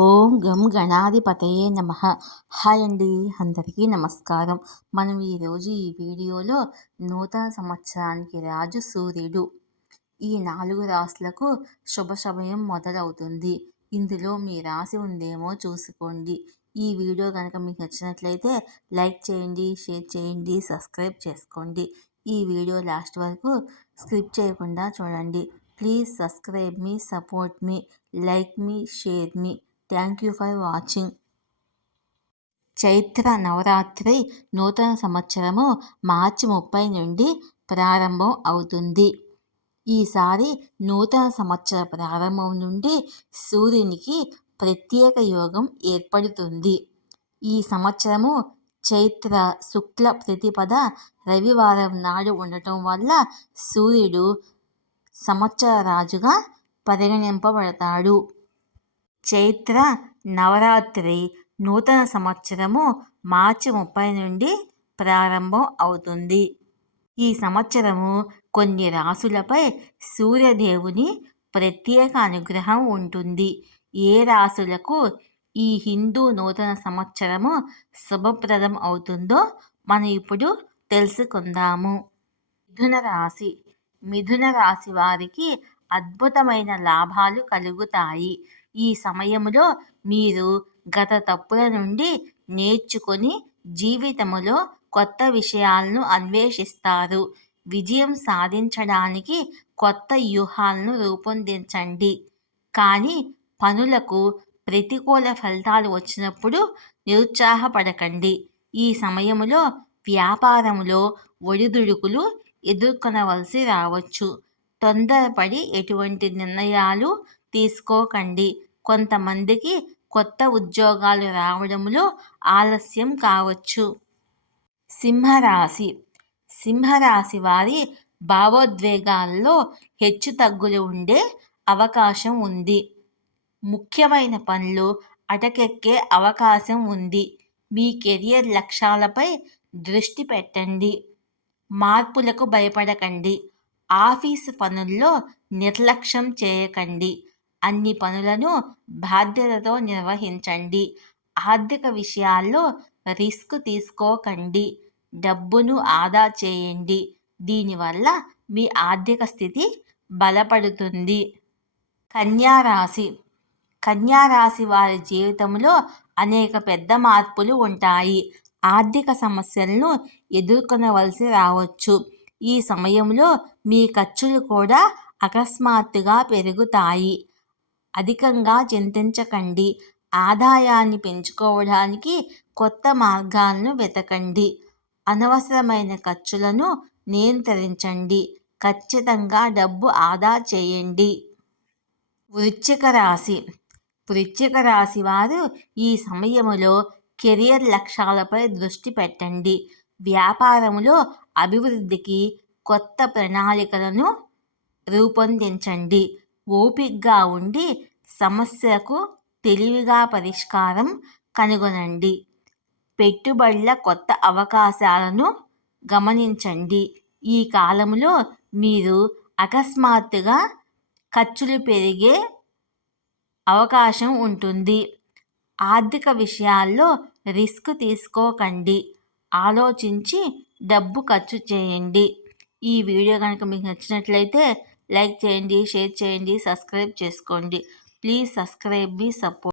ఓం గం గణాధిపతయే నమ. హాయ్ అండి అందరికీ నమస్కారం. మనం ఈరోజు ఈ వీడియోలో నూతన సంవత్సరానికి రాజు సూర్యుడు. ఈ నాలుగు రాశులకు శుభ సమయం మొదలవుతుంది. ఇందులో మీ రాశి ఉందేమో చూసుకోండి. ఈ వీడియో కనుక మీకు నచ్చినట్లయితే లైక్ చేయండి షేర్ చేయండి సబ్స్క్రైబ్ చేసుకోండి. ఈ వీడియో లాస్ట్ వరకు స్క్రిప్ట్ చేయకుండా చూడండి. ప్లీజ్ సబ్స్క్రైబ్ మీ సపోర్ట్ మీ లైక్ మీ share me. Thank you for watching Chaitra Navratri నూతన సంవత్సరము మార్చి ముప్పై నుండి ప్రారంభం అవుతుంది. ఈసారి నూతన సంవత్సర ప్రారంభం నుండి సూర్యునికి ప్రత్యేక యోగం ఏర్పడుతుంది. ఈ సంవత్సరము చైత్ర శుక్ల ప్రతిపద రవివారం నాడు ఉండటం వల్ల సూర్యుడు సంవత్సర రాజుగా పరిగణింపబడతాడు. చైత్ర నవరాత్రి నూతన సంవత్సరము మార్చి ముప్పై నుండి ప్రారంభం అవుతుంది. ఈ సంవత్సరము కొన్ని రాసులపై సూర్యదేవుని ప్రత్యేక అనుగ్రహం ఉంటుంది. ఏ రాసులకు ఈ హిందూ నూతన సంవత్సరము శుభప్రదం అవుతుందో మనం ఇప్పుడు తెలుసుకుందాము. మిథున రాశి. మిథున రాశి వారికి అద్భుతమైన లాభాలు కలుగుతాయి. ఈ సమయంలో మీరు గత తప్పుల నుండి నేర్చుకొని జీవితంలో కొత్త విషయాలను అన్వేషిస్తారు. విజయం సాధించడానికి కొత్త వ్యూహాలను రూపొందించండి. కానీ పనులకు ప్రతికూల ఫలితాలు వచ్చినప్పుడు నిరుత్సాహపడకండి. ఈ సమయంలో వ్యాపారంలో ఒడిదుడుకులు ఎదుర్కొనవలసి రావచ్చు. తొందరపడి ఎటువంటి నిర్ణయాలు తీసుకోకండి. కొంతమందికి కొత్త ఉద్యోగాలు రావడంలో ఆలస్యం కావచ్చు. సింహరాశి. సింహరాశి వారి భావోద్వేగాల్లో హెచ్చుతగ్గులు ఉండే అవకాశం ఉంది. ముఖ్యమైన పనులు అటకెక్కే అవకాశం ఉంది. మీ కెరియర్ లక్ష్యాలపై దృష్టి పెట్టండి. మార్పులకు భయపడకండి. ఆఫీసు పనుల్లో నిర్లక్ష్యం చేయకండి. అన్ని పనులను బాధ్యతతో నిర్వహించండి. ఆర్థిక విషయాల్లో రిస్క్ తీసుకోకండి. డబ్బును ఆదా చేయండి. దీనివల్ల మీ ఆర్థిక స్థితి బలపడుతుంది. కన్యారాశి. కన్యారాశి వారి జీవితంలో అనేక పెద్ద మార్పులు ఉంటాయి. ఆర్థిక సమస్యలను ఎదుర్కొనవలసి రావచ్చు. ఈ సమయంలో మీ ఖర్చులు కూడా అకస్మాత్తుగా పెరుగుతాయి. అధికంగా చింతించకండి. ఆదాయాన్ని పెంచుకోవడానికి కొత్త మార్గాలను వెతకండి. అనవసరమైన ఖర్చులను నియంత్రించండి. ఖచ్చితంగా డబ్బు ఆదా చేయండి. వృశ్చిక రాశి. వృశ్చిక రాశి వారు ఈ సమయంలో కెరియర్ లక్ష్యాలపై దృష్టి పెట్టండి. వ్యాపారంలో అభివృద్ధికి కొత్త ప్రణాళికలను రూపొందించండి. ఓపిగ్గా ఉండి సమస్యకు తెలివిగా పరిష్కారం కనుగొనండి. పెట్టుబడుల కొత్త అవకాశాలను గమనించండి. ఈ కాలంలో మీరు అకస్మాత్తుగా ఖర్చులు పెరిగే అవకాశం ఉంటుంది. ఆర్థిక విషయాల్లో రిస్క్ తీసుకోకండి. ఆలోచించి డబ్బు ఖర్చు చేయండి. ఈ వీడియో కనుక మీకు నచ్చినట్లయితే లైక్ చేయండి షేర్ చేయండి సబ్స్క్రైబ్ చేసుకోండి. ప్లీజ్ సబ్స్క్రైబ్ మీ సపోర్ట్.